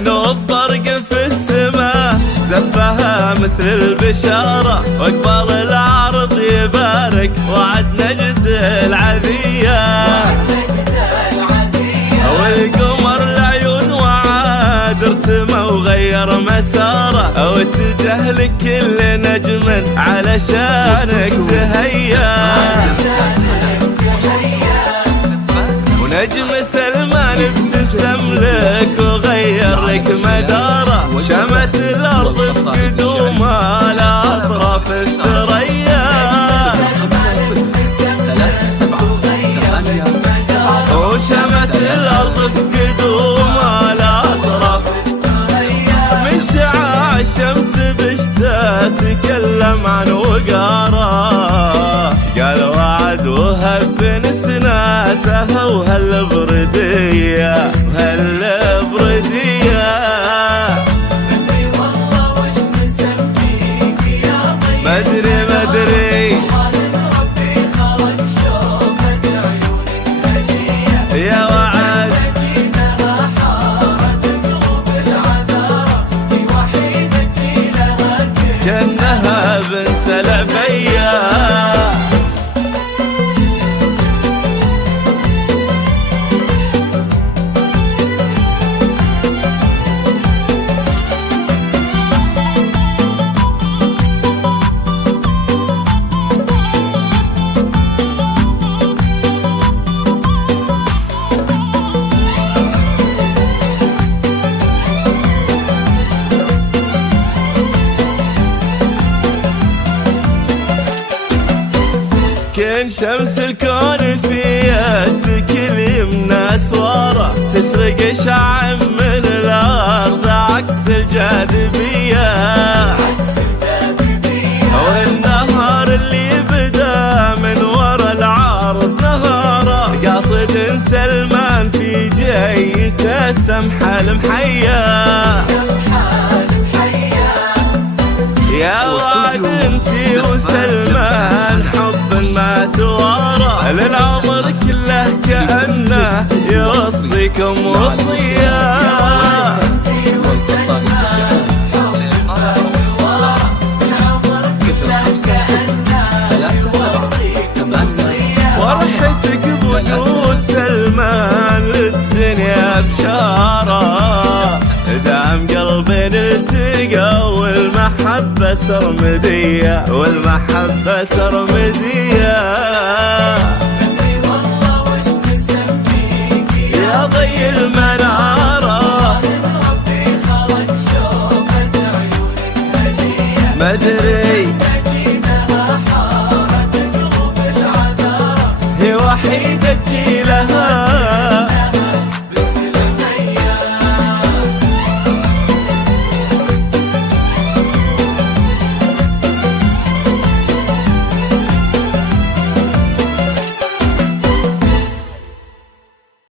نوض برق في السماء زفها مثل البشارة، واقبل العرض يبارك وعد نجد العذية، والقمر العيون وعاد ارتمى وغير مساره، واتجه لك كل نجم علشانك تهيا، ونجم سلمان ابتسم لك وغير لك مداره، شمت الارض بقدومها لاطراف الثريا، وشمت الارض بقدومها لاطراف الثريا، من شعاع الشمس بشتا تكلم عن وقاره، قال وعد وهب نسناسها وهالبردية وهالبردية، والله وش نسميك يا ضيف، مدري ربي خلق شوفة عيونك هدية، يا وعد مدينها حارت قلوب العذارى، في وحيدتي لها كأنها بنت العبية. كن شمس الكون في يدك اليمنى اسواره، تشرق شعاع من الارض عكس الجاذبيه، والنهار اللي بدا من ورا العرض نهاره، قاصد سلمان في جيته السمحه المحيا، يا وعد انتي وسلمان حب ما توارى، للعمر كله كأنه يوصيكم وصية، انتي وسلمان حب ما توارى، للعمر كله كأنه يوصيكم وصية، فرحتك بوجود سلمان للدنيا بشارة، دام قلبين التقى والمحبة سرمدية، والمحبة سرمدية، والله وش نسميك يا ضي المنارة، ربي خلق شوفة عيونك هدية، مدري